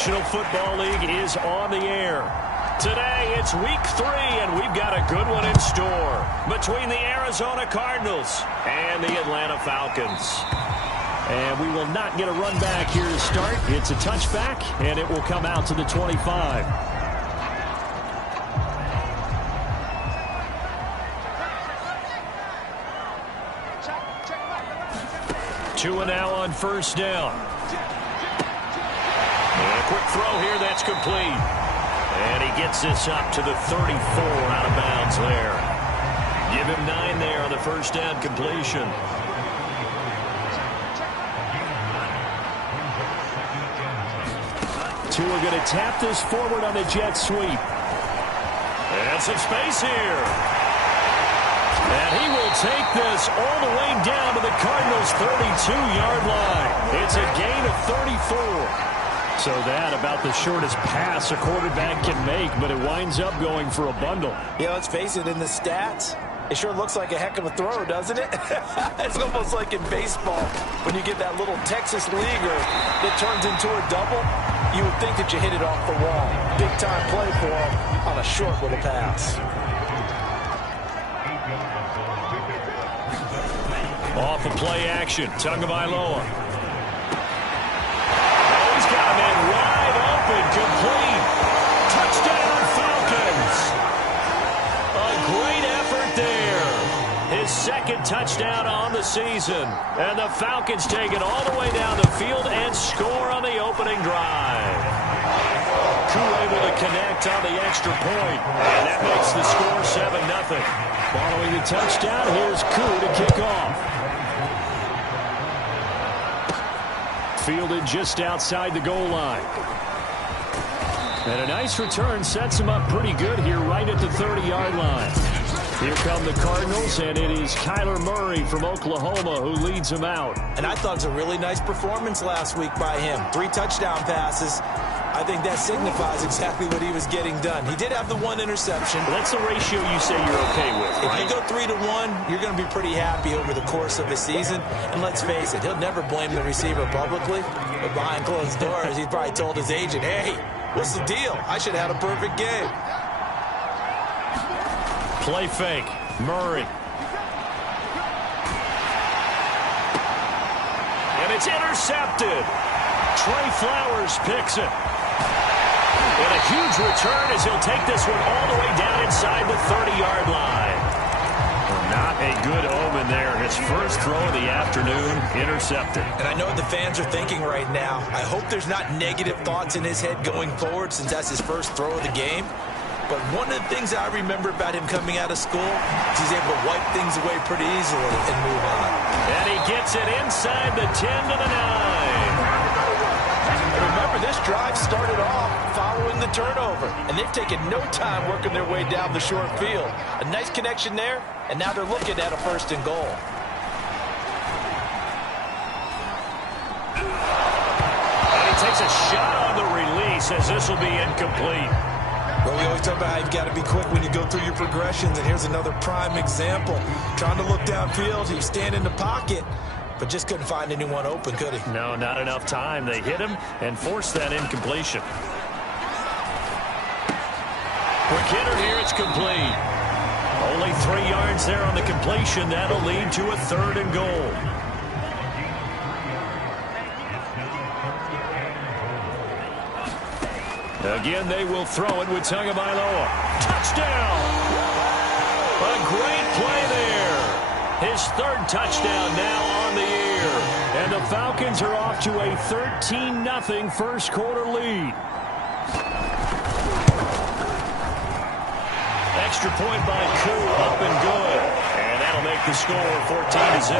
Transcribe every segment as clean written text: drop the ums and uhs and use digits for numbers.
National Football League is on the air. Today, it's week 3, and we've got a good one in store between the Arizona Cardinals and the Atlanta Falcons. And we will not get a run back here to start. It's a touchback, and it will come out to the 25. 2 now on first down. And a quick throw here, that's complete. And he gets this up to the 34 out of bounds there. Give him 9 there on the first down completion. Tua going to tap this forward on the jet sweep. And some space here. And he will take this all the way down to the Cardinals' 32-yard line. It's a gain of 34. So that about the shortest pass a quarterback can make, but it winds up going for a bundle. Yeah, let's face it, in the stats, it sure looks like a heck of a throw, doesn't it? It's almost like in baseball when you get that little Texas leaguer that turns into a double. You would think that you hit it off the wall. Big-time play for him on a short little pass. Off of play action, Tagovailoa. Oh, he's got a man wide open, complete. Touchdown, Falcons. A great effort there. His second touchdown on the season. And the Falcons take it all the way down the field and score on the opening drive. Koo able to connect on the extra point. And that makes the score 7-0. Following the touchdown, here's Koo to kick off. Fielded just outside the goal line. And a nice return sets him up pretty good here right at the 30-yard line. Here come the Cardinals, and it is Kyler Murray from Oklahoma who leads him out. And I thought it was a really nice performance last week by him. 3 touchdown passes. I think that signifies exactly what he was getting done. He did have the 1 interception. That's the ratio you say you're okay with, right? If you go 3-to-1, you're going to be pretty happy over the course of a season. And let's face it, he'll never blame the receiver publicly. But behind closed doors, he's probably told his agent, hey, what's the deal? I should have had a perfect game. Play fake. Murray. And it's intercepted. Trey Flowers picks it. And a huge return as he'll take this one all the way down inside the 30-yard line. Not a good omen there. His first throw of the afternoon, intercepted. And I know what the fans are thinking right now. I hope there's not negative thoughts in his head going forward since that's his first throw of the game. But one of the things I remember about him coming out of school is he's able to wipe things away pretty easily and move on. And he gets it inside the 10 to the 9. Remember, this drive started off following the turnover, and they've taken no time working their way down the short field. A nice connection there, and now they're looking at a 1st and goal. And he takes a shot on the release as this will be incomplete. Well, we always talk about how you've got to be quick when you go through your progressions, and here's another prime example. Trying to look downfield, he was standing in the pocket, but just couldn't find anyone open, could he? No, not enough time. They hit him and forced that incompletion. Quick hitter here, it's complete. Only 3 yards there on the completion. That'll lead to a 3rd and goal. Again, they will throw it with Tagovailoa. Touchdown! A great play there. His 3rd touchdown now on the year. And the Falcons are off to a 13-0 first quarter lead. Extra point by Koo, up and good. And that'll make the score 14-0.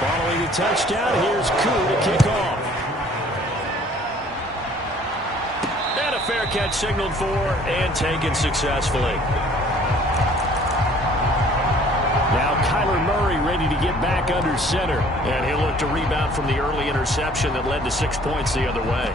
Following the touchdown, here's Koo to kick off. And a fair catch signaled for and taken successfully. Now Kyler Murray ready to get back under center. And he'll look to rebound from the early interception that led to 6 points the other way.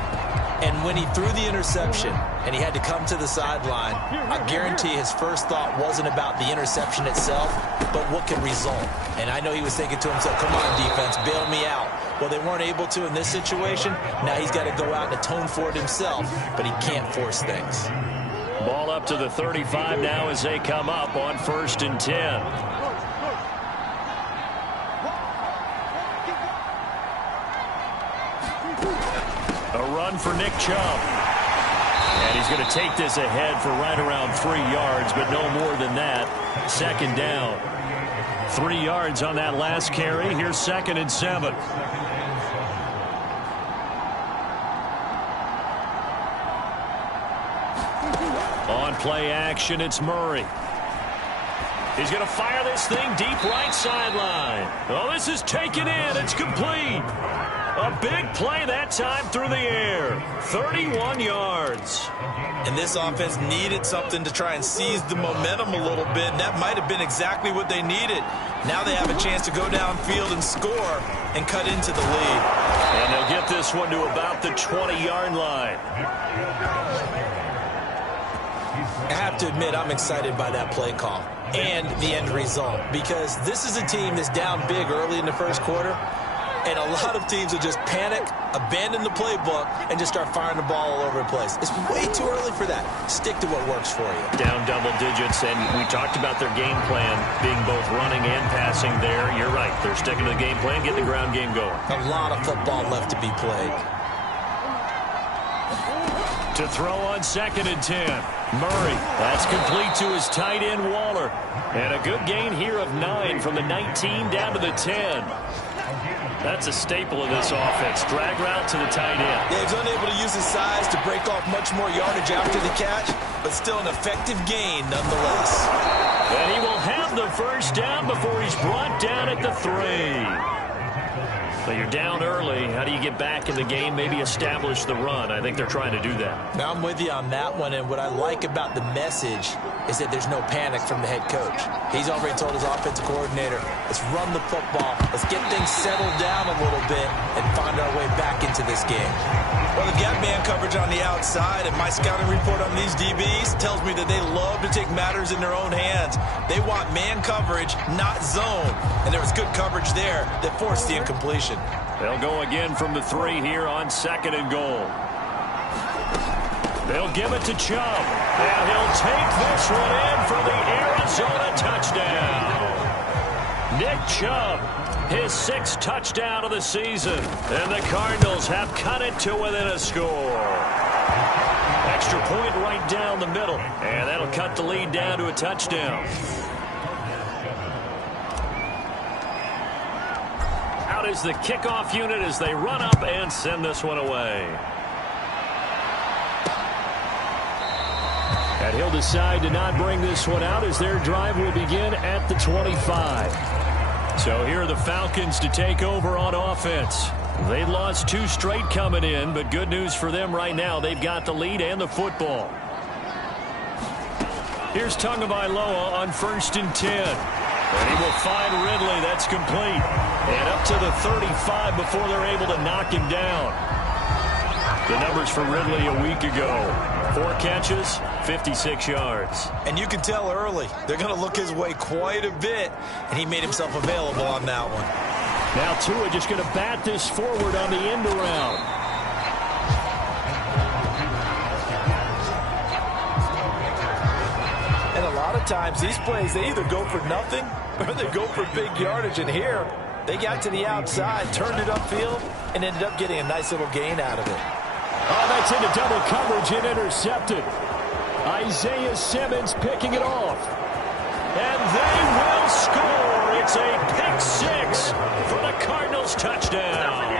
And when he threw the interception and he had to come to the sideline, I guarantee his first thought wasn't about the interception itself, but what could result. And I know he was thinking to himself, come on, defense, bail me out. Well, they weren't able to in this situation. Now he's got to go out and atone for it himself, but he can't force things. Ball up to the 35 now as they come up on 1st and 10. A run for Nick Chubb. And he's going to take this ahead for right around 3 yards, but no more than that. 2nd down. 3 yards on that last carry. Here's 2nd and 7. On play action, it's Murray. He's going to fire this thing deep right sideline. Oh, this is taken in. It's complete. A big play that time through the air. 31 yards. And this offense needed something to try and seize the momentum a little bit, and that might have been exactly what they needed. Now they have a chance to go downfield and score and cut into the lead. And they'll get this one to about the 20-yard line. I have to admit, I'm excited by that play call and the end result, because this is a team that's down big early in the first quarter, and a lot of teams will just panic, abandon the playbook, and just start firing the ball all over the place. It's way too early for that. Stick to what works for you. Down double digits, and we talked about their game plan being both running and passing there. You're right. They're sticking to the game plan, getting the ground game going. A lot of football left to be played. To throw on 2nd and 10. Murray. That's complete to his tight end, Waller. And a good gain here of 9 from the 19 down to the 10. That's a staple of this offense. Drag route to the tight end. Yeah, he's unable to use his size to break off much more yardage after the catch, but still an effective gain nonetheless. And he will have the first down before he's brought down at the 3. But you're down early. How do you get back in the game, maybe establish the run? I think they're trying to do that. Now, I'm with you on that one, and what I like about the message is that there's no panic from the head coach. He's already told his offensive coordinator, let's run the football, let's get things settled down a little bit, and find our way back into this game. Well, they've got man coverage on the outside, and my scouting report on these DBs tells me that they love to take matters in their own hands. They want man coverage, not zone, and there was good coverage there that forced the incompletion. They'll go again from the 3 here on 2nd and goal. They'll give it to Chubb, and he'll take this one in for the Arizona touchdown. Nick Chubb, his 6th touchdown of the season, and the Cardinals have cut it to within a score. Extra point right down the middle, and that'll cut the lead down to a touchdown. Out is the kickoff unit as they run up and send this one away. And he'll decide to not bring this one out as their drive will begin at the 25. So here are the Falcons to take over on offense. They lost 2 straight coming in, but good news for them right now. They've got the lead and the football. Here's Tagovailoa on 1st and 10. And he will find Ridley. That's complete. And up to the 35 before they're able to knock him down. The numbers for Ridley a week ago. 4 catches, 56 yards. And you can tell early they're going to look his way quite a bit, and he made himself available on that one. Now Tua just going to bat this forward on the end around. And a lot of times these plays, they either go for nothing or they go for big yardage. And here, they got to the outside, turned it upfield, and ended up getting a nice little gain out of it. Oh, that's into double coverage and intercepted. Isaiah Simmons picking it off. And they will score. It's a pick 6 for the Cardinals touchdown.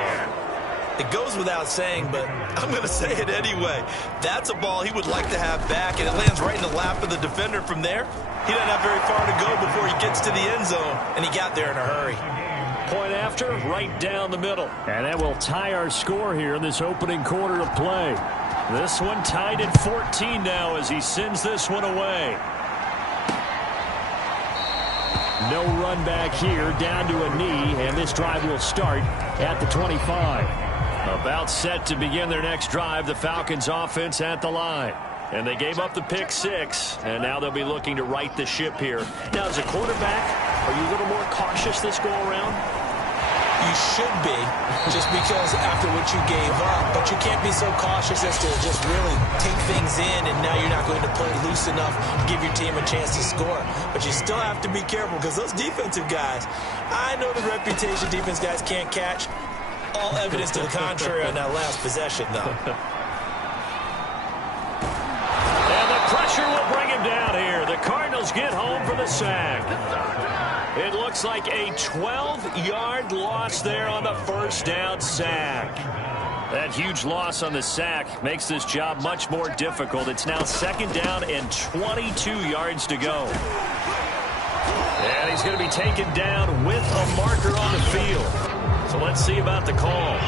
It goes without saying, but I'm going to say it anyway. That's a ball he would like to have back, and it lands right in the lap of the defender from there. He doesn't have very far to go before he gets to the end zone, and he got there in a hurry. Point after, right down the middle. And that will tie our score here in this opening quarter of play. This one tied at 14 now as he sends this one away. No run back here, down to a knee, and this drive will start at the 25. About set to begin their next drive, the Falcons offense at the line. And they gave up the pick 6, and now they'll be looking to right the ship here. Now, as a quarterback, are you a little more cautious this go-around? You should be, just because after what you gave up. But you can't be so cautious as to just really take things in, and now you're not going to play loose enough to give your team a chance to score. But you still have to be careful, because those defensive guys, I know the reputation defense guys can't catch. All evidence to the contrary on that last possession, though. And the pressure will bring him down here. The Cardinals get home for the sack. It looks like a 12-yard loss there on the first down sack. That huge loss on the sack makes this job much more difficult. It's now 2nd down and 22 yards to go. And he's going to be taken down with a marker on the field. So let's see about the call.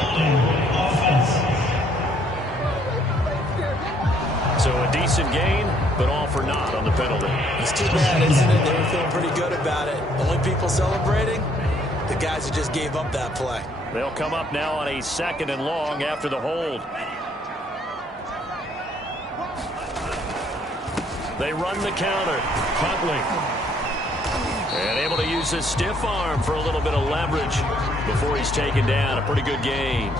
So a decent gain, but all for naught on the penalty. It's too bad, isn't it? They were feeling pretty good about it. Only people celebrating, the guys who just gave up that play. They'll come up now on a 2nd and long after the hold. They run the counter. Huntley. And able to use his stiff arm for a little bit of leverage before he's taken down. A pretty good gain.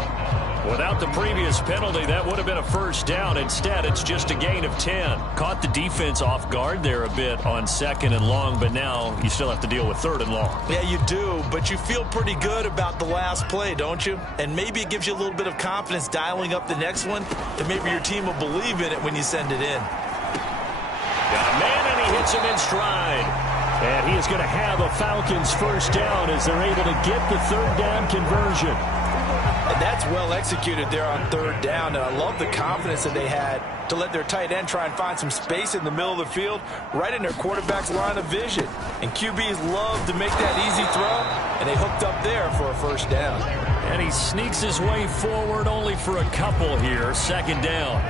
Without the previous penalty, that would have been a first down. Instead, it's just a gain of 10. Caught the defense off guard there a bit on 2nd and long, but now you still have to deal with 3rd and long. Yeah, you do, but you feel pretty good about the last play, don't you? And maybe it gives you a little bit of confidence dialing up the next one, and maybe your team will believe in it when you send it in. Got a man, and he hits him in stride. And he is going to have a Falcons first down as they're able to get the 3rd down conversion. And that's well executed there on 3rd down. And I love the confidence that they had to let their tight end try and find some space in the middle of the field, right in their quarterback's line of vision. And QBs love to make that easy throw, and they hooked up there for a first down. And he sneaks his way forward only for a couple here, 2nd down.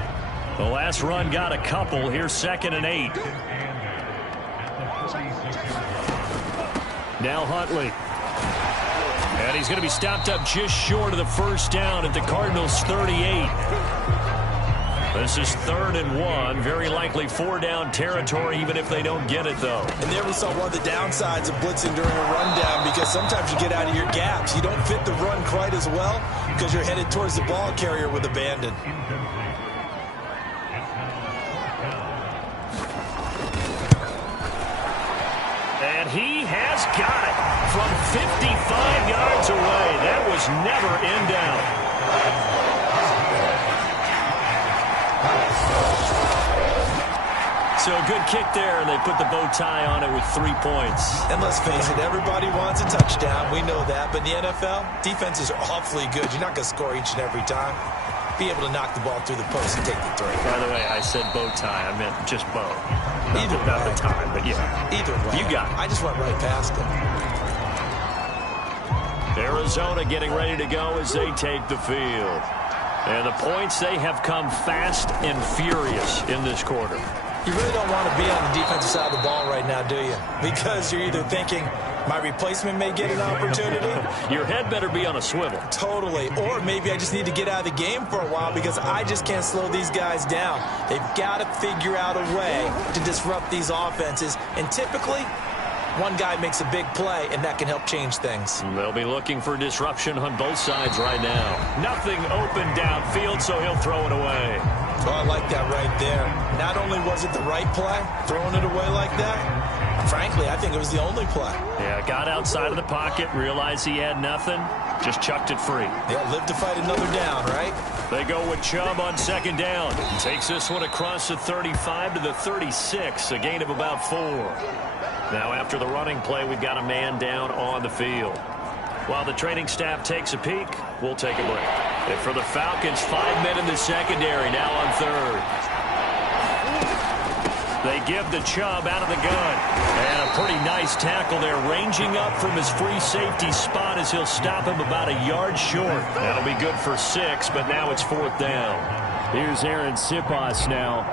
The last run got a couple. Here's 2nd and 8. Now Huntley. And he's going to be stopped up just short of the first down at the Cardinals' 38. This is 3rd and 1. Very likely 4-down territory, even if they don't get it, though. And there we saw one of the downsides of blitzing during a rundown, because sometimes you get out of your gaps. You don't fit the run quite as well because you're headed towards the ball carrier with abandon. And he has got it from 55 yards away. That was never in doubt. So a good kick there, and they put the bow tie on it with 3 points. And let's face it, everybody wants a touchdown. We know that. But in the NFL, defenses are awfully good. You're not going to score each and every time. Be able to knock the ball through the post and take the throw. By the way, I said bow tie. I meant just bow. Either Not way. the time, but yeah. Either way. You got it. I just went right past him. Arizona getting ready to go as they take the field. And the points, they have come fast and furious in this quarter. You really don't want to be on the defensive side of the ball right now, do you? Because you're either thinking, my replacement may get an opportunity. Your head better be on a swivel. Totally. Or maybe I just need to get out of the game for a while because I just can't slow these guys down. They've got to figure out a way to disrupt these offenses. And typically, one guy makes a big play, and that can help change things. They'll be looking for disruption on both sides right now. Nothing open downfield, so he'll throw it away. Oh, I like that right there. Not only was it the right play, throwing it away like that, frankly, I think it was the only play. Yeah, got outside of the pocket, realized he had nothing, just chucked it free. Yeah, live to fight another down, right? They go with Chubb on 2nd down. Takes this one across the 35 to the 36, a gain of about 4. Now after the running play, we've got a man down on the field. While the training staff takes a peek, we'll take a break. And for the Falcons, 5 men in the secondary, now on 3rd. They give the Chubb out of the gun. And a pretty nice tackle there, ranging up from his free safety spot as he'll stop him about a yard short. That'll be good for 6, but now it's 4th down. Here's Aaron Sipas now.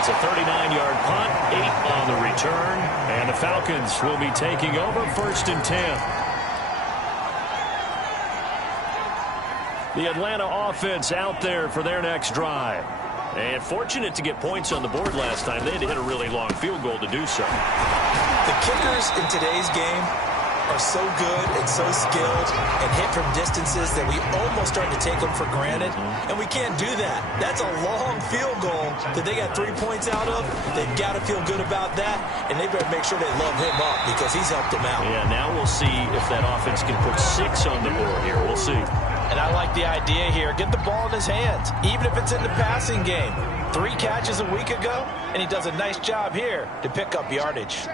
It's a 39-yard punt, 8 on the return, and the Falcons will be taking over 1st and 10. The Atlanta offense out there for their next drive. And fortunate to get points on the board last time. They had to hit a really long field goal to do so. The kickers in today's game are so good and so skilled and hit from distances that we almost start to take them for granted, and we can't do that. That's a long field goal that they got 3 points out of. They've got to feel good about that, and they better make sure they love him up because he's helped them out. Yeah, now we'll see if that offense can put 6 on the board here. We'll see. And I like the idea here. Get the ball in his hands, even if it's in the passing game. 3 catches a week ago, and he does a nice job here to pick up yardage.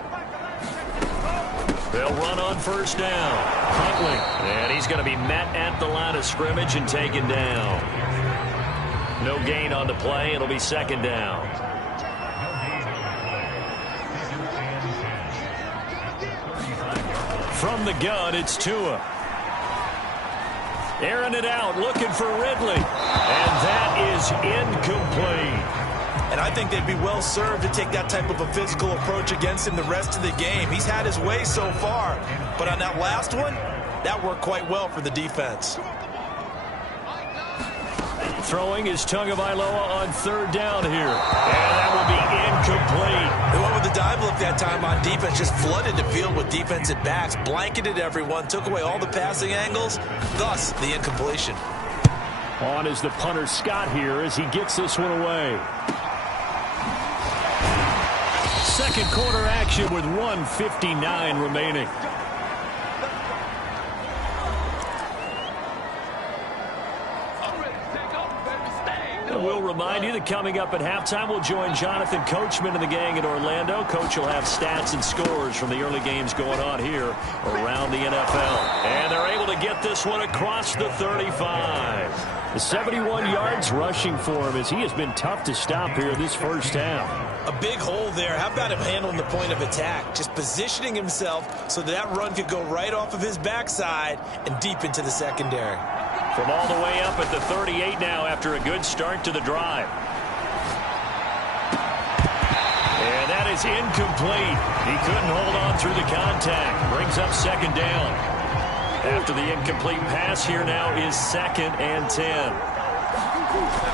They'll run on 1st down. Huntley, and he's going to be met at the line of scrimmage and taken down. No gain on the play. It'll be 2nd down. From the gun, it's Tua. Airing it out, looking for Ridley. And that is incomplete. And I think they'd be well served to take that type of a physical approach against him the rest of the game. He's had his way so far. But on that last one, that worked quite well for the defense. Throwing is Tagovailoa on 3rd down here. And that will be incomplete. They went with the dive look that time on defense, just flooded the field with defensive backs, blanketed everyone, took away all the passing angles, thus the incompletion. On is the punter Scott here as he gets this one away. 2nd quarter action with 1:59 remaining. And we'll remind you that coming up at halftime, we'll join Jonathan Coachman and the gang in Orlando. Coach will have stats and scores from the early games going on here around the NFL. And they're able to get this one across the 35. The 71 yards rushing for him as he has been tough to stop here this 1st half. A big hole there. How about him handling the point of attack? Just positioning himself so that run could go right off of his backside and deep into the secondary. From all the way up at the 38 now after a good start to the drive. And that is incomplete. He couldn't hold on through the contact. Brings up 2nd down. After the incomplete pass, here now is 2nd and 10.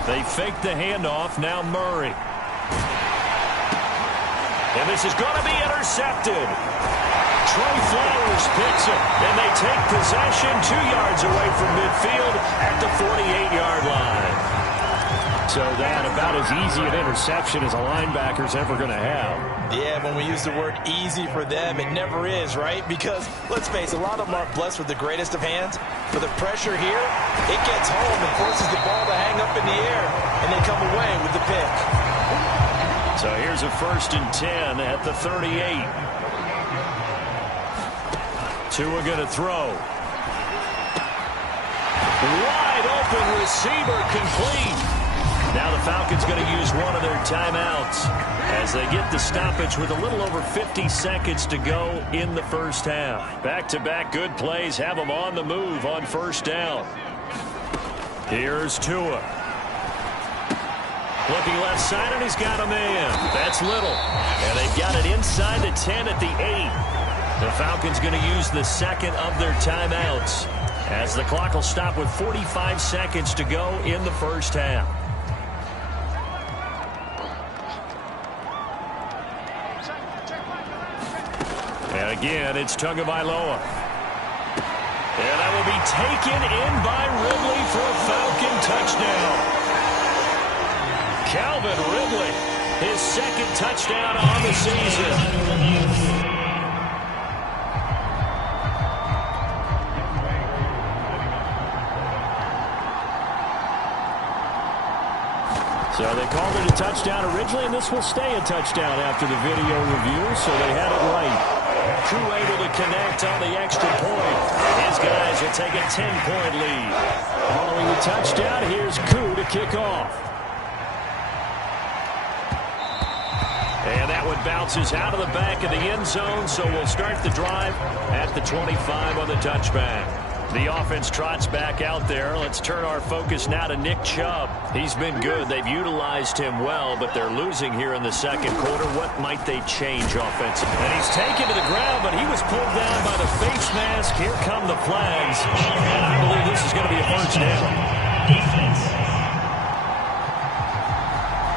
They fake the handoff. Now Murray. And this is going to be intercepted. Trey Flowers picks it, and they take possession 2 yards away from midfield at the 48-yard line. So that about as easy an interception as a linebacker's ever going to have. Yeah, when we use the word easy for them, it never is, right? Because, let's face it, a lot of them aren't blessed with the greatest of hands. For the pressure here, it gets home and forces the ball to hang up in the air, and they come away with the pick. So here's a 1st and 10 at the 38. Tua going to throw. Wide open receiver complete. Now the Falcons going to use one of their timeouts as they get the stoppage with a little over 50 seconds to go in the 1st half. Back-to-back good plays have them on the move on 1st down. Here's Tua. Looking left side, and he's got a man. That's Little. And they've got it inside the 10 at the 8. The Falcons going to use the 2nd of their timeouts as the clock will stop with 45 seconds to go in the 1st half. And again, it's Tagovailoa. And that will be taken in by Ridley for a Falcon touchdown. Calvin Ridley, his 2nd touchdown on the season. So they called it a touchdown originally, and this will stay a touchdown after the video review, so they had it right. Crew able to connect on the extra point. His guys will take a 10-point lead. Following the touchdown, here's Koo to kick off. And that one bounces out of the back of the end zone, so we'll start the drive at the 25 on the touchback. The offense trots back out there. Let's turn our focus now to Nick Chubb. He's been good. They've utilized him well, but they're losing here in the second quarter. What might they change offensively? And he's taken to the ground, but he was pulled down by the face mask. Here come the flags. And I believe this is going to be a first down.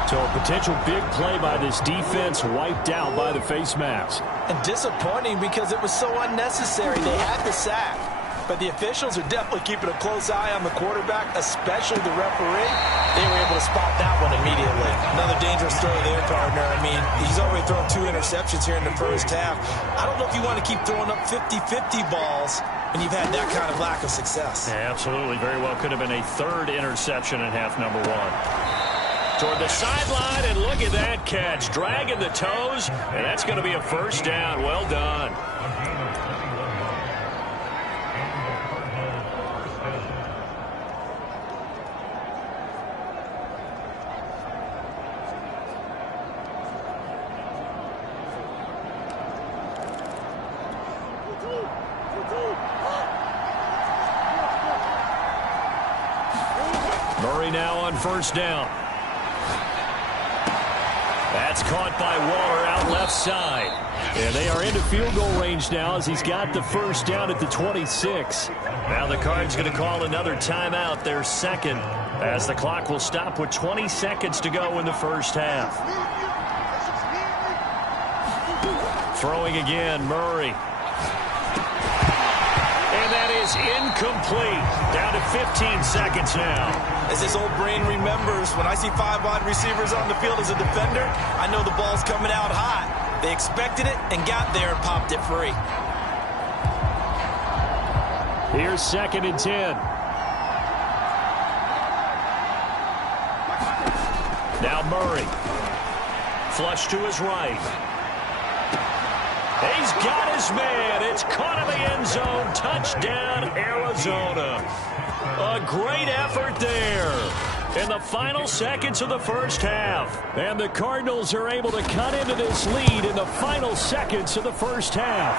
So a potential big play by this defense wiped out by the face mask. And disappointing because it was so unnecessary. They had the sack. But the officials are definitely keeping a close eye on the quarterback, especially the referee. They were able to spot that one immediately. Another dangerous throw there, partner. I mean, he's already thrown 2 interceptions here in the first half. I don't know if you want to keep throwing up 50-50 balls when you've had that kind of lack of success. Yeah, absolutely. Very well could have been a 3rd interception in half number 1. Toward the sideline, and look at that catch. Dragging the toes, and that's going to be a first down. Well done. Murray now on first down. That's caught by Waller out left side. And they are into field goal range now as he's got the first down at the 26. Now the Cards going to call another timeout, their second, as the clock will stop with 20 seconds to go in the first half. Throwing again, Murray. And that is incomplete. Down to 15 seconds now. As his old brain remembers, when I see 5 wide receivers on the field as a defender, I know the ball's coming out hot. They expected it and got there and popped it free. Here's 2nd and 10. Now Murray. Flush to his right. He's got his man. It's caught in the end zone. Touchdown, Arizona. A great effort there in the final seconds of the first half. And the Cardinals are able to cut into this lead in the final seconds of the first half.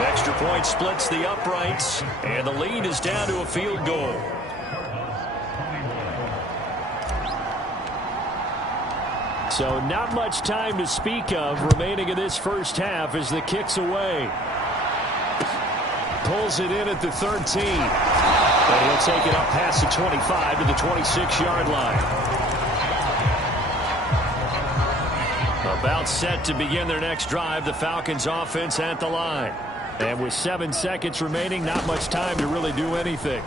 The extra point splits the uprights, and the lead is down to a field goal. So not much time to speak of remaining in this first half as the kick's away. Pulls it in at the 13. And he'll take it up past the 25 to the 26-yard line. About set to begin their next drive, the Falcons offense at the line. And with 7 seconds remaining, not much time to really do anything.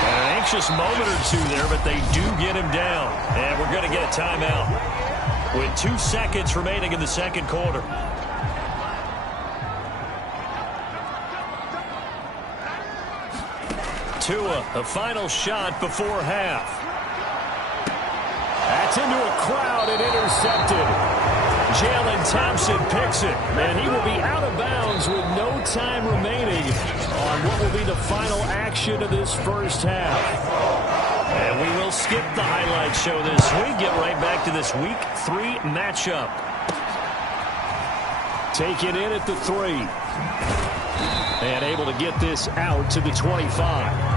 An anxious moment or two there, but they do get him down. And we're going to get a timeout with 2 seconds remaining in the second quarter. Tua, the final shot before half. That's into a crowd and intercepted. Jalen Thompson picks it, and he will be out of bounds with no time remaining on what will be the final action of this first half. And we will skip the highlight show this week. Get right back to this Week 3 matchup. Take it in at the 3. And able to get this out to the 25.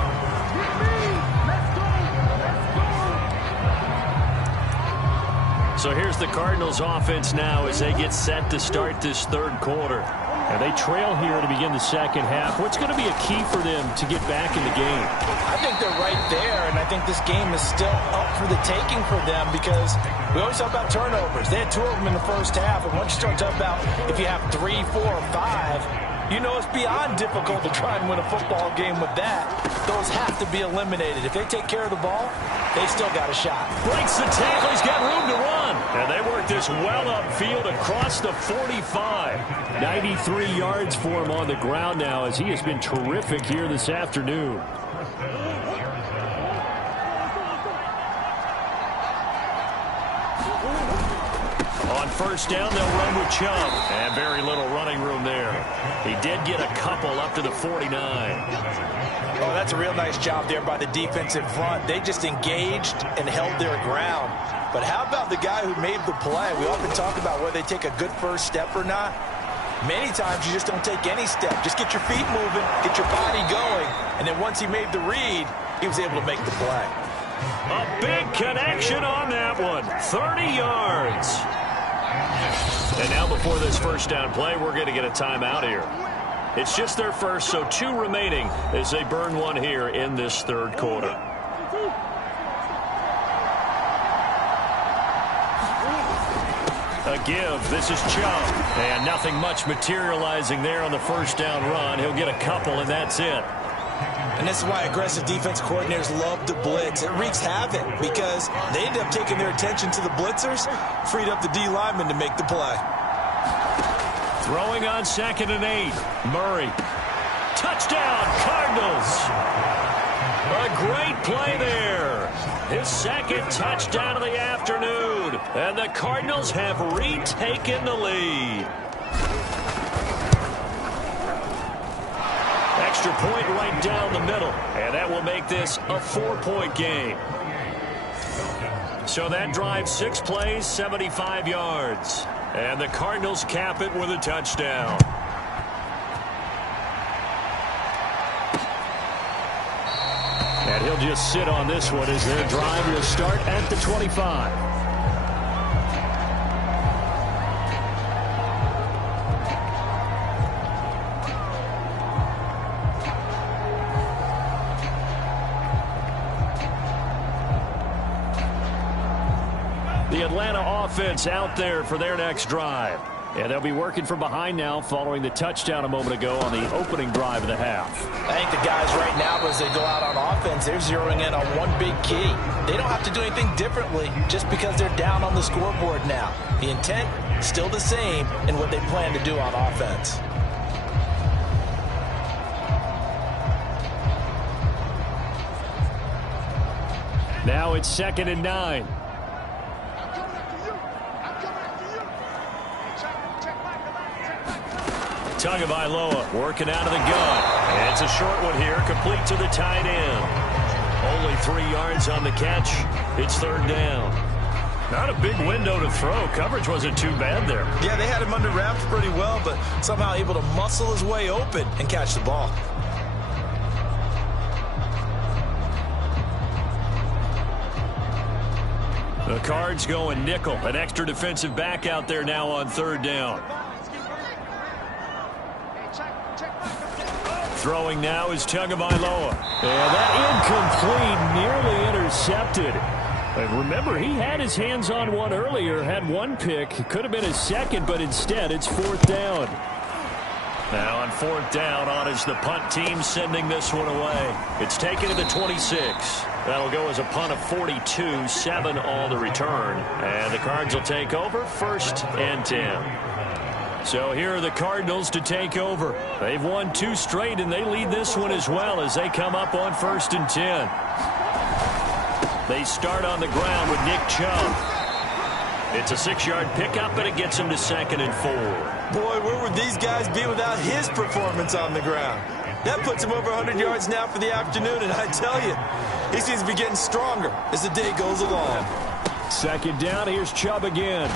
So here's the Cardinals offense now as they get set to start this third quarter. And they trail here to begin the second half. What's going to be a key for them to get back in the game? I think they're right there, and I think this game is still up for the taking for them because we always talk about turnovers. They had 2 of them in the first half, and once you start talking about if you have 3, 4, or 5, you know it's beyond difficult to try and win a football game with that. Those have to be eliminated. If they take care of the ball, they still got a shot. Breaks the tackle. He's got room to run. And they work this well upfield across the 45. 93 yards for him on the ground now as he has been terrific here this afternoon. On first down, they'll run with Chubb. And very little running room there. He did get a couple up to the 49. Oh, that's a real nice job there by the defensive front. They just engaged and held their ground. But how about the guy who made the play? We often talk about whether they take a good first step or not. Many times you just don't take any step. Just get your feet moving, get your body going, and then once he made the read, he was able to make the play. A big connection on that one. 30 yards. And now before this first down play, we're going to get a timeout here. It's just their first, so 2 remaining as they burn one here in this third quarter. A give. This is Chubb. And nothing much materializing there on the first down run. He'll get a couple, and that's it. And this is why aggressive defense coordinators love to blitz. It wreaks havoc because they end up taking their attention to the blitzers, freed up the D lineman to make the play. Throwing on 2nd and 8. Murray. Touchdown, Cardinals. A great play there. His 2nd touchdown of the afternoon. And the Cardinals have retaken the lead. Extra point right down the middle. And that will make this a 4-point game. So that drive 6 plays, 75 yards. And the Cardinals cap it with a touchdown. And he'll just sit on this one as their drive will start at the 25. The Atlanta offense out there for their next drive. And they'll be working from behind now following the touchdown a moment ago on the opening drive of the half. I think the guys right now, as they go out on offense, they're zeroing in on one big key. They don't have to do anything differently just because they're down on the scoreboard now. The intent still the same in what they plan to do on offense. Now it's 2nd and 9. Tagovailoa working out of the gun. And it's a short one here, complete to the tight end. Only 3 yards on the catch. It's 3rd down. Not a big window to throw. Coverage wasn't too bad there. Yeah, they had him under wraps pretty well, but somehow able to muscle his way open and catch the ball. The Cards going nickel. An extra defensive back out there now on 3rd down. Throwing now is Tagovailoa. And that incomplete, nearly intercepted. And remember, he had his hands on one earlier, had one pick. Could have been his 2nd, but instead it's 4th down. Now on 4th down, on is the punt team sending this one away. It's taken to the 26. That'll go as a punt of 42, 7 on the return. And the Cards will take over 1st and 10. So here are the Cardinals to take over. They've won 2 straight, and they lead this one as well as they come up on 1st and 10. They start on the ground with Nick Chubb. It's a 6-yard pickup, and it gets him to 2nd and 4. Boy, where would these guys be without his performance on the ground? That puts him over 100 yards now for the afternoon, and I tell you, he seems to be getting stronger as the day goes along. 2nd down, here's Chubb again.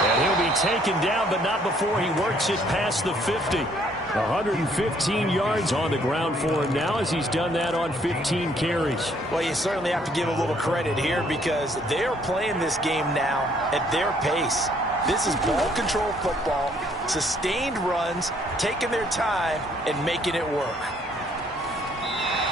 And he'll be taken down, but not before he works it past the 50. 115 yards on the ground for him now as he's done that on 15 carries. Well, you certainly have to give a little credit here because they are playing this game now at their pace. This is ball control football, sustained runs, taking their time, and making it work.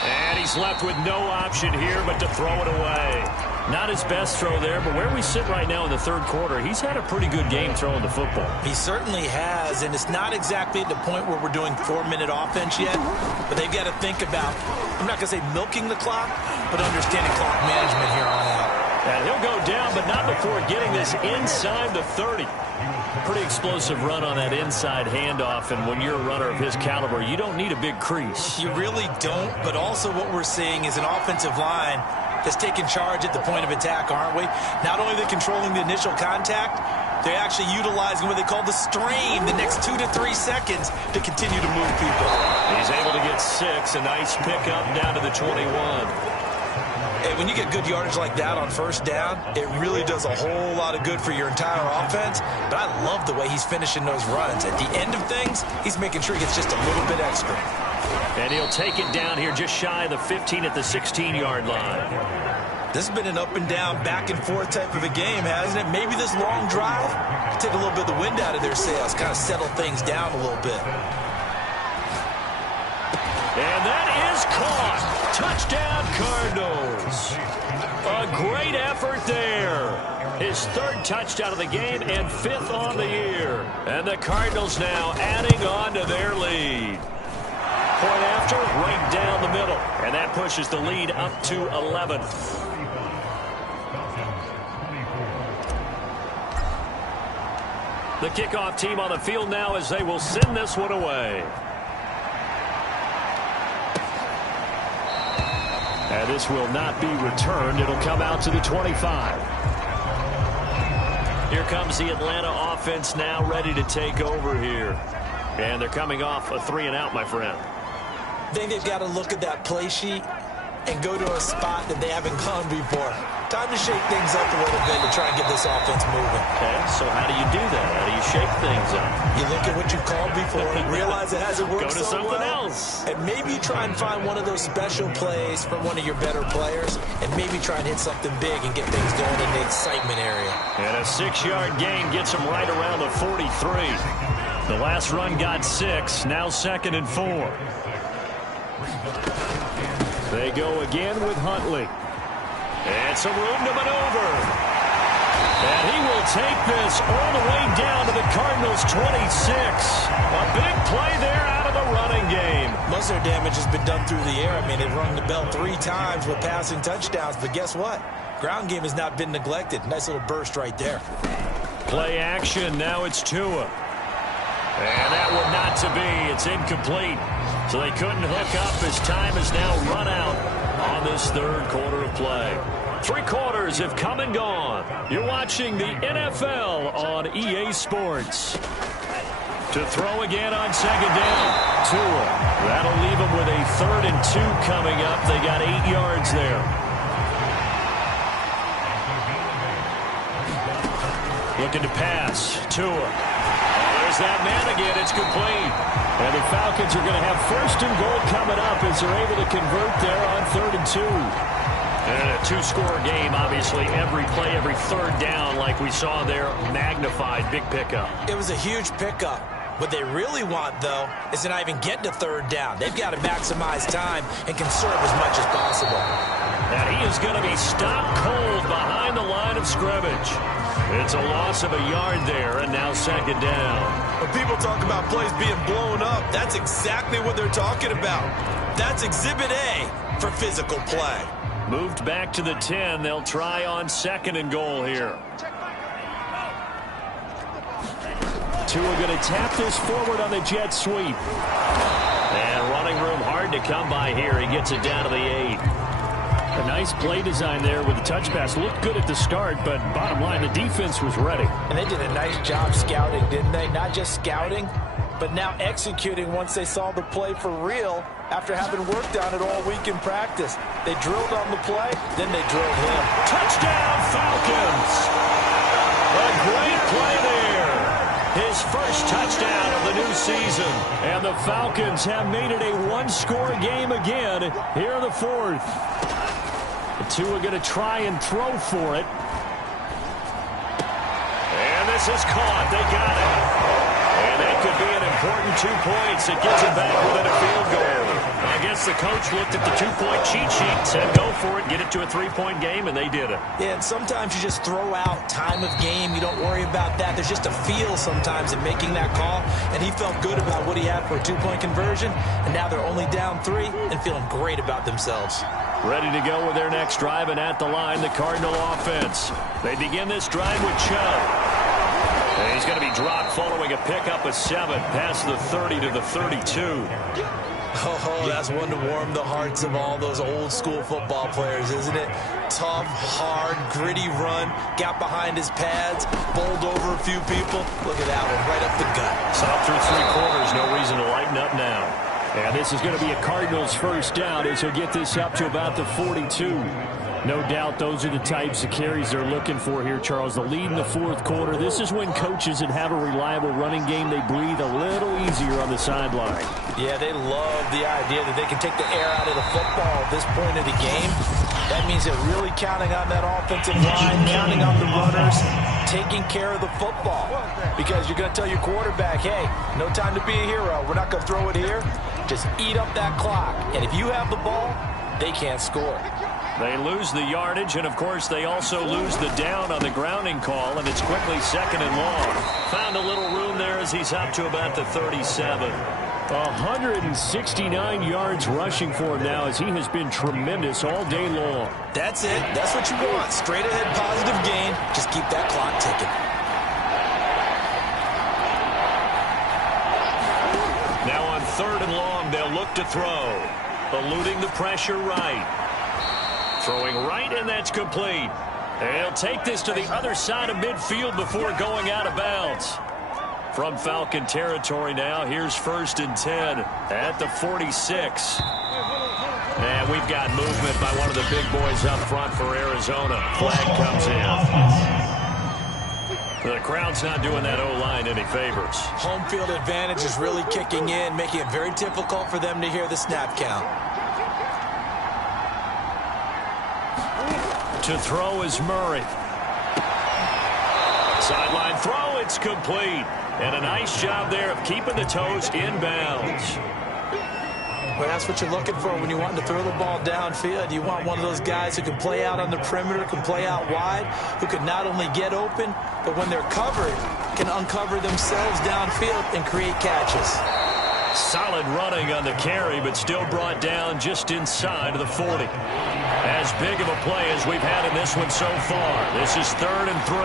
And he's left with no option here but to throw it away. Not his best throw there, but where we sit right now in the 3rd quarter, he's had a pretty good game throwing the football. He certainly has, and it's not exactly at the point where we're doing 4-minute offense yet, but they've got to think about, I'm not going to say milking the clock, but understanding clock management here on out. And he'll go down, but not before getting this inside the 30. Pretty explosive run on that inside handoff, and when you're a runner of his caliber, you don't need a big crease. You really don't, but also what we're seeing is an offensive line that's taking charge at the point of attack, aren't we? Not only are they controlling the initial contact, they're actually utilizing what they call the strain, the next 2 to 3 seconds to continue to move people. He's able to get 6, a nice pickup down to the 21. Hey, when you get good yardage like that on first down, it really does a whole lot of good for your entire offense. But I love the way he's finishing those runs. At the end of things, he's making sure he gets just a little bit extra. And he'll take it down here just shy of the 15 at the 16-yard line. This has been an up and down, back and forth type of a game, hasn't it? Maybe this long drive can take a little bit of the wind out of their sails, kind of settle things down a little bit. And that is caught. Touchdown, Cardinals. A great effort there. His third touchdown of the game and fifth on the year. And the Cardinals now adding on to their lead. Point after, right down the middle. And that pushes the lead up to 11. The kickoff team on the field now as they will send this one away. And this will not be returned. It'll come out to the 25. Here comes the Atlanta offense now ready to take over here. And they're coming off a 3-and-out, my friend. I think they've got to look at that play sheet and go to a spot that they haven't gone before. Time to shake things up a little bit to try and get this offense moving. Okay, so how do you do that? How do you shake things up? You look at what you called before, realize it hasn't worked so well. Go to something else. And maybe try and find one of those special plays from one of your better players, and maybe try and hit something big and get things going in the excitement area. And a 6-yard gain gets them right around the 43. The last run got 6, now 2nd and 4. They go again with Huntley. And some room to maneuver. And he will take this all the way down to the Cardinals' 26. A big play there out of the running game. Most of their damage has been done through the air. I mean, they've rung the bell 3 times with passing touchdowns. But guess what? Ground game has not been neglected. Nice little burst right there. Play action. Now it's Tua. And that one not to be. It's incomplete. So they couldn't hook up as time has now run out on this third quarter of play. 3 quarters have come and gone. You're watching the NFL on EA Sports. To throw again on 2nd down. Tua. That'll leave them with a 3rd and 2 coming up. They got 8 yards there. Looking to pass. Tua. There's that man again. It's complete. And the Falcons are going to have 1st and goal coming up as they're able to convert there on 3rd and 2. And a 2-score game, obviously. Every play, every 3rd down, like we saw there, magnified. Big pickup. It was a huge pickup. What they really want, though, is to not even get to 3rd down. They've got to maximize time and conserve as much as possible. And he is going to be stopped cold behind the line of scrimmage. It's a loss of a yard there, and now 2nd down. When people talk about plays being blown up, that's exactly what they're talking about. That's Exhibit A for physical play. Moved back to the 10. They'll try on 2nd and goal here. Tua going to tap this forward on the jet sweep. And running room hard to come by here. He gets it down to the 8. A nice play design there with the touch pass. Looked good at the start, but bottom line, the defense was ready. And they did a nice job scouting, didn't they? Not just scouting, but now executing once they saw the play for real after having worked on it all week in practice. They drilled on the play, then they drilled him. Touchdown, Falcons! A great play there. His first touchdown of the new season. And the Falcons have made it a 1-score game again here in the 4th. The Tua going to try and throw for it. And this is caught. They got it. And that could be an important 2 points. It gets him back within a field goal. I guess the coach looked at the 2-point cheat sheet, said go for it, get it to a 3-point game, and they did it. Yeah, and sometimes you just throw out time of game. You don't worry about that. There's just a feel sometimes in making that call, and he felt good about what he had for a 2-point conversion, and now they're only down 3 and feeling great about themselves. Ready to go with their next drive, and at the line, the Cardinal offense. They begin this drive with Chubb. And he's going to be dropped following a pickup of 7 past the 30 to the 32. Oh, that's one to warm the hearts of all those old school football players, isn't it? Tough, hard, gritty run, got behind his pads, bowled over a few people. Look at that one, right up the gut. Soft through 3 quarters, no reason to lighten up now. And this is going to be a Cardinals first down as he'll get this up to about the 42. No doubt those are the types of carries they're looking for here, Charles. The lead in the fourth quarter. This is when coaches that have a reliable running game, they breathe a little easier on the sideline. Yeah, they love the idea that they can take the air out of the football at this point of the game. That means they're really counting on that offensive line, counting on the runners, taking care of the football. Because you're going to tell your quarterback, hey, no time to be a hero. We're not going to throw it here. Just eat up that clock. And if you have the ball, they can't score. They lose the yardage, and, of course, they also lose the down on the grounding call, and it's quickly second and long. Found a little room there as he's up to about the 37. 169 yards rushing for him now as he has been tremendous all day long. That's it. That's what you want. Straight ahead positive gain. Just keep that clock ticking. Now on third and long, they'll look to throw. Eluding the pressure right. Throwing right, and that's complete. They'll take this to the other side of midfield before going out of bounds. From Falcon territory now, here's first and 10 at the 46. And we've got movement by one of the big boys up front for Arizona. Flag comes in. The crowd's not doing that O-line any favors. Home field advantage is really kicking in, making it very difficult for them to hear the snap count. To throw is Murray. Sideline throw, it's complete. And a nice job there of keeping the toes inbounds. Well, that's what you're looking for when you want to throw the ball downfield. You want one of those guys who can play out on the perimeter, can play out wide, who can not only get open, but when they're covered, can uncover themselves downfield and create catches. Solid running on the carry, but still brought down just inside of the 40. As big of a play as we've had in this one so far. This is 3rd and 3.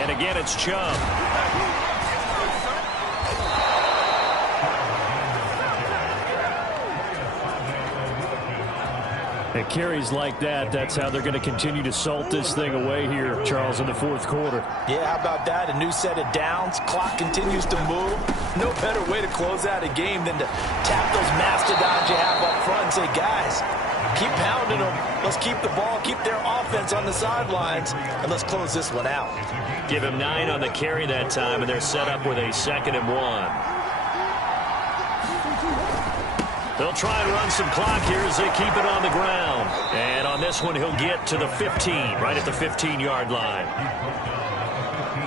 And again, it's Chubb. And carries like that, that's how they're going to continue to salt this thing away here, Charles, in the fourth quarter. Yeah, how about that? A new set of downs. Clock continues to move. No better way to close out a game than to tap those mastodons you have up front and say, guys, keep pounding them. Let's keep the ball, keep their offense on the sidelines, and let's close this one out. Give him 9 on the carry that time, and they're set up with a 2nd and 1. They'll try and run some clock here as they keep it on the ground. And on this one, he'll get to the 15, right at the 15-yard line.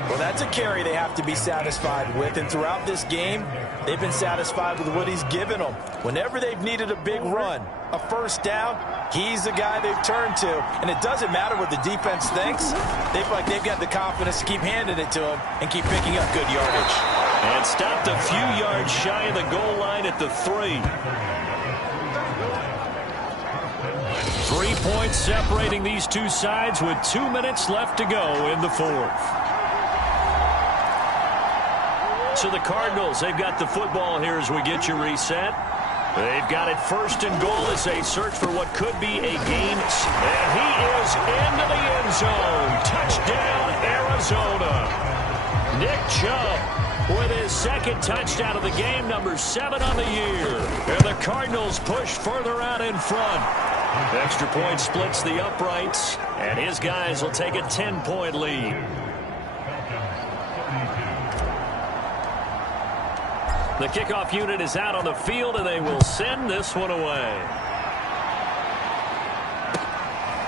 Well, that's a carry they have to be satisfied with. And throughout this game, they've been satisfied with what he's given them. Whenever they've needed a big run, a first down, he's the guy they've turned to. And it doesn't matter what the defense thinks. They feel like they've got the confidence to keep handing it to him and keep picking up good yardage. And stopped a few yards shy of the goal line at the 3. 3 points separating these two sides with 2 minutes left to go in the fourth. So the Cardinals, they've got the football here as we get you reset. They've got it 1st and goal as they search for what could be a game. And he is into the end zone. Touchdown, Arizona. Nick Chubb with his 2nd touchdown of the game, number 7 on the year. And the Cardinals push further out in front. Extra point splits the uprights, and his guys will take a 10-point lead. The kickoff unit is out on the field, and they will send this one away.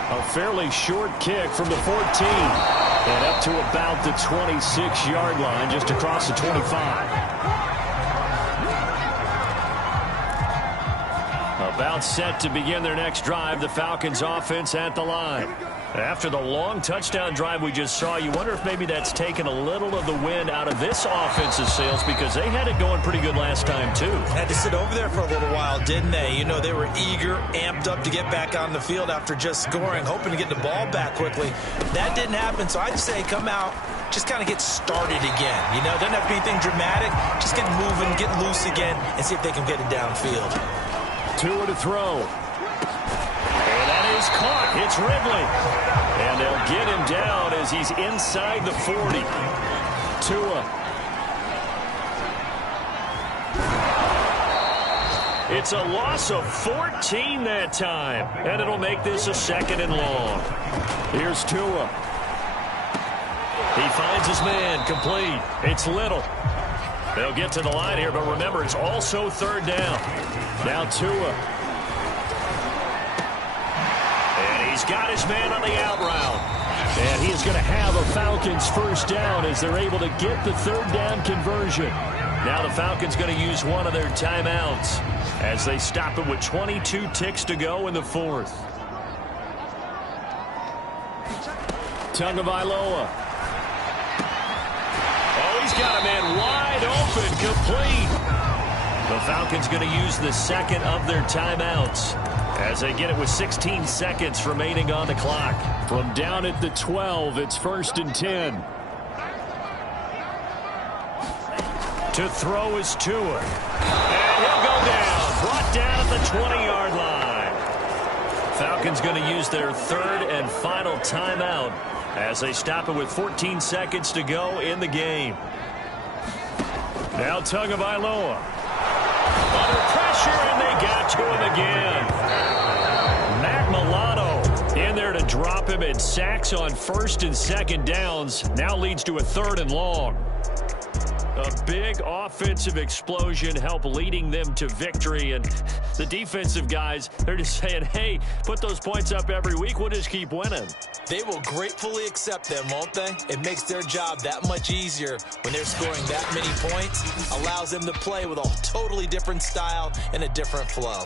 A fairly short kick from the 14. And up to about the 26-yard line, just across the 25. About set to begin their next drive, the Falcons offense at the line. After the long touchdown drive we just saw, you wonder if maybe that's taken a little of the wind out of this offense's sails because they had it going pretty good last time, too. Had to sit over there for a little while, didn't they? You know, they were eager, amped up to get back on the field after just scoring, hoping to get the ball back quickly. That didn't happen, so I'd say come out, just kind of get started again. You know, doesn't have to be anything dramatic. Just get moving, get loose again, and see if they can get it downfield. Tua to throw. And that is caught. It's Ridley. And they'll get him down as he's inside the 40. Tua. It's a loss of 14 that time, and it'll make this a 2nd and long. Here's Tua. He finds his man, complete. It's Little. They'll get to the line here, but remember, it's also 3rd down. Now Tua. And he's got his man on the out route. And he is going to have a Falcons 1st down as they're able to get the 3rd down conversion. Now the Falcons going to use one of their timeouts as they stop it with 22 ticks to go in the 4th. Tagovailoa. Oh, he's got a man wide open, complete. The Falcons going to use the 2nd of their timeouts as they get it with 16 seconds remaining on the clock. From down at the 12, it's 1st and 10. To throw is Tua. And he'll go down. Brought down at the 20-yard line. Falcons going to use their 3rd and final timeout as they stop it with 14 seconds to go in the game. Now Tagovailoa. Under pressure, and they got to him again. Matt Milano in there to drop him, and sacks on 1st and 2nd downs now leads to a 3rd and long. A big offensive explosion helped leading them to victory, and the defensive guys, they're just saying, hey, put those points up every week, we'll just keep winning. They will gratefully accept them, won't they? It makes their job that much easier when they're scoring that many points. Allows them to play with a totally different style and a different flow.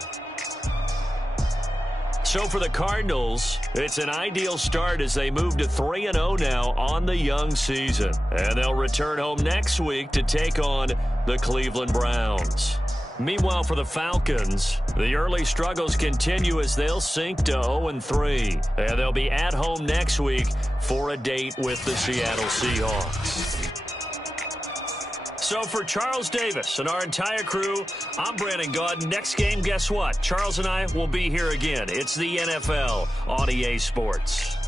So for the Cardinals, it's an ideal start as they move to 3-0 now on the young season. And they'll return home next week to take on the Cleveland Browns. Meanwhile, for the Falcons, the early struggles continue as they'll sink to 0-3. And they'll be at home next week for a date with the Seattle Seahawks. So for Charles Davis and our entire crew, I'm Brandon Gaudin. Next game, guess what? Charles and I will be here again. It's the NFL on EA Sports.